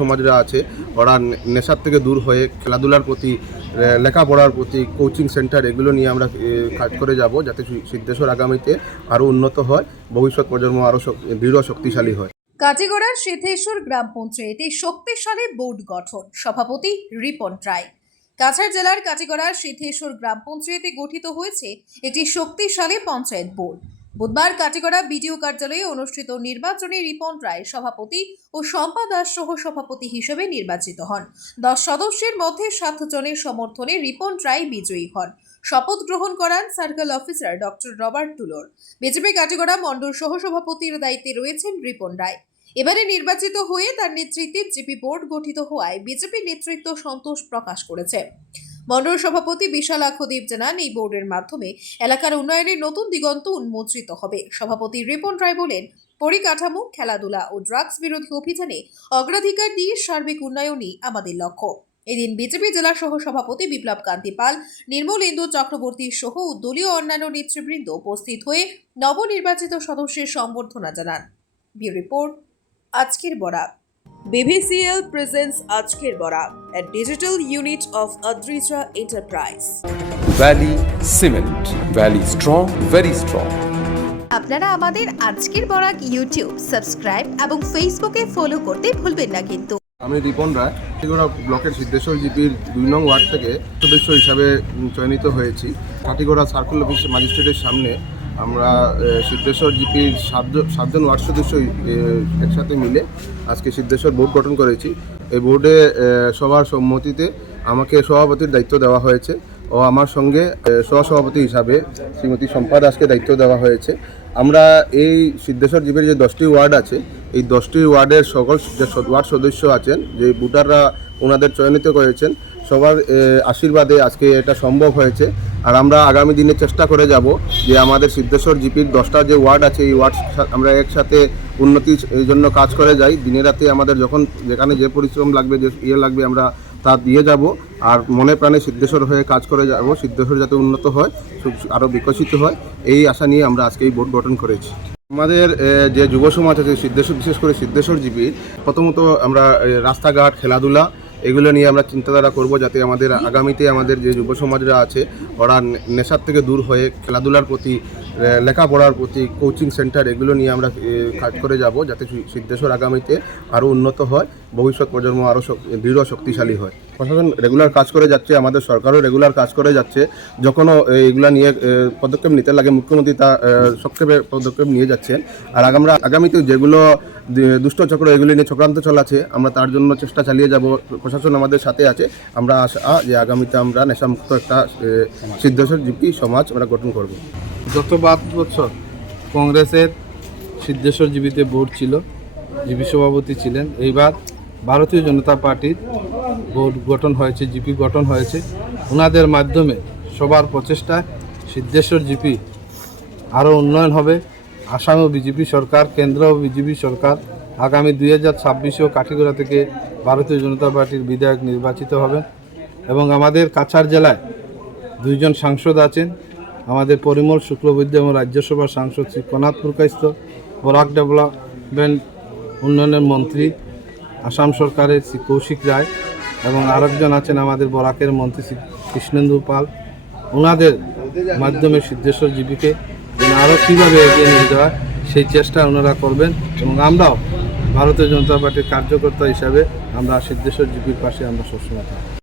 সমাজরা আছে ওরা নেশার থেকে দূর হয়ে খেলাধুলার প্রতি, লেখাপড়ার প্রতি, কোচিং সেন্টার এগুলো নিয়ে আমরা কাজ করে যাব, যাতে সিদ্ধেশ্বর আগামীতে আরও উন্নত হয়, ভবিষ্যৎ প্রজন্ম আরও দৃঢ় শক্তিশালী হয়। কাটিগড়ার সিদ্ধেশ্বর গ্রাম পঞ্চায়েতে শক্তিশালী বোর্ড গঠন, সভাপতি রিপন রায়। কাছাড় জেলার কাটিগড়ার সিদ্ধেশ্বর গ্রাম পঞ্চায়েতে গঠিত হয়েছে একটি শক্তিশালী পঞ্চায়েত বোর্ড। বুধবার কাটিগড়া বিডিও কার্যালয়ে অনুষ্ঠিত নির্বাচনে রিপন রায় সভাপতি ও শম্পা দাস সহ সভাপতি হিসেবে নির্বাচিত হন। 10 সদস্যের মধ্যে 7 জনের সমর্থনে রিপন রায় বিজয়ী হন। শপথ গ্রহণ করান সার্কেল অফিসার ডক্টর রবার্ট তুলোর। বিজেপি কাটিগড়া মণ্ডল সহসভাপতির দায়িত্বে রয়েছেন রিপন রায়। এবারে নির্বাচিত হয়ে তার নেতৃত্বে জিপি বোর্ড গঠিত হওয়ায় বিজেপি নেতৃত্ব সন্তোষ প্রকাশ করেছে। মণ্ডল সভাপতি বিশালাক্ষদীপ জানান, এই বোর্ডের মাধ্যমে এলাকার উন্নয়নের নতুন দিগন্ত উন্মোচিত হবে। সভাপতি রিপন রায় বলেন, পরিকাঠামো, খেলাধুলা ও ড্রাগস বিরোধী অভিযানে অগ্রাধিকার দিয়ে সার্বিক উন্নয়নই আমাদের লক্ষ্য। এদিন বিজেপি জেলা সহ সভাপতি বিপ্লব কান্তি পাল, নির্মলেন্দু চক্রবর্তী সহ দলীয় অন্যান্য নেতৃবৃন্দ উপস্থিত হয়ে নবনির্বাচিত সদস্যের সম্বর্ধনা জানান। ব্যুরো রিপোর্ট, আজকের বরাক। BVCL presents আজকের Barak, a digital unit of Adrija Enterprise. Valley Cement. Valley strong, very strong. আপনারা আমাদের আজকের বরাক ইউটিউব সাবস্ক্রাইব এবং ফেসবুকে ফলো করতে ভুলবেন না কিন্তু। আমি রিপন রায়, কাটিগড়া ব্লকের সিদ্ধেশ্বর জিপির 2 নং ওয়ার্ড থেকে সদস্য হিসাবে চয়নিত হয়েছি। কাটিগড়া সার্কেল অফিস ম্যাজিস্ট্রেটের সামনে আমরা সিদ্ধেশ্বর জিপির 7 জন ওয়ার্ড সদস্য একসাথে মিলে আজকে সিদ্ধেশ্বর বোর্ড গঠন করেছি। এই বোর্ডে সবার সম্মতিতে আমাকে সভাপতির দায়িত্ব দেওয়া হয়েছে ও আমার সঙ্গে সহসভাপতি হিসাবে শ্রীমতী শম্পা দাসকে দায়িত্ব দেওয়া হয়েছে। আমরা এই সিদ্ধেশ্বর জিপির যে 10টি ওয়ার্ড আছে, এই 10টি ওয়ার্ডের সকল যে ওয়ার্ড সদস্য আছেন, যে ভোটাররা ওনাদের চয়নিত করেছেন, সবার আশীর্বাদে আজকে এটা সম্ভব হয়েছে। আর আমরা আগামী দিনে চেষ্টা করে যাব যে আমাদের সিদ্ধেশ্বর জিপির 10টা যে ওয়ার্ড আছে, এই ওয়ার্ড আমরা একসাথে উন্নতি এই জন্য কাজ করে যাই। দিনে রাতে আমাদের যখন যেখানে যে পরিশ্রম লাগবে, যে লাগবে, আমরা তা দিয়ে যাব। আর মনে প্রাণে সিদ্ধেশ্বর হয়ে কাজ করে যাব, সিদ্ধেশ্বর যাতে উন্নত হয়, আরও বিকশিত হয়, এই আশা নিয়ে আমরা আজকে এই বোর্ড গঠন করেছি। আমাদের যে যুব সমাজ আছে সিদ্ধেশ্বর, বিশেষ করে সিদ্ধেশ্বর জিপির, প্রথমত আমরা রাস্তাঘাট, খেলাধুলা এগুলো নিয়ে আমরা চিন্তাধারা করব, যাতে আমাদের আগামীতে আমাদের যে যুব সমাজরা আছে ওরা নেশার থেকে দূর হয়ে খেলাধুলার প্রতি, লেখাপড়ার প্রতি, কোচিং সেন্টার এগুলো নিয়ে আমরা কাজ করে যাব, যাতে সিদ্ধেশ্বর আগামীতে আরও উন্নত হয়, ভবিষ্যৎ প্রজন্ম আরও দৃঢ় শক্তিশালী হয়। প্রশাসন রেগুলার কাজ করে যাচ্ছে, আমাদের সরকারও রেগুলার কাজ করে যাচ্ছে। যখনও এগুলা নিয়ে পদক্ষেপ নিতে লাগে, মুখ্যমন্ত্রী তা সংক্ষেপে পদক্ষেপ নিয়ে যাচ্ছেন। আর আগামীতে যেগুলো দুষ্ট চক্র এগুলি নিয়ে চক্রান্ত চলাছে, আমরা তার জন্য চেষ্টা চালিয়ে যাব। প্রশাসন আমাদের সাথে আছে। আমরা আশা যে আগামীতে আমরা নেশামুক্ত একটা সিদ্ধেশ্বর জিপি সমাজ আমরা গঠন করব। গত 5 বছর কংগ্রেসের সিদ্ধেশ্বর জিপিতে বোর্ড ছিল, জিপি সভাপতি ছিলেন। এইবার ভারতীয় জনতা পার্টির বোর্ড গঠন হয়েছে, জিপি গঠন হয়েছে। ওনাদের মাধ্যমে সবার প্রচেষ্টায় সিদ্ধেশ্বর জিপি আরও উন্নয়ন হবে। আসামও বিজেপি সরকার, কেন্দ্রও বিজেপি সরকার। আগামী 2026-এও কাঠিগড়া থেকে ভারতীয় জনতা পার্টির বিধায়ক নির্বাচিত হবেন। এবং আমাদের কাছাড় জেলায় 2 জন সাংসদ আছেন, আমাদের পরিমল শুক্লবৈদ্য এবং রাজ্যসভার সাংসদ শ্রী কনাথ পুরকাইস্ত, বরাক ডেভেলপমেন্ট উন্নয়নের মন্ত্রী আসাম সরকারের শ্রী কৌশিক রায়, এবং আরেকজন আছেন আমাদের বরাকের মন্ত্রী শ্রী কৃষ্ণেন্দু পাল। ওনাদের মাধ্যমে সিদ্ধেশ্বর জিপিকে আরও কীভাবে এগিয়ে নিয়ে যাওয়া সেই চেষ্টা ওনারা করবেন। এবং আমরাও ভারতীয় জনতা পার্টির কার্যকর্তা হিসাবে আমরা সিদ্ধেশ্বর জিপির পাশে আমরা সবসময় থাকব।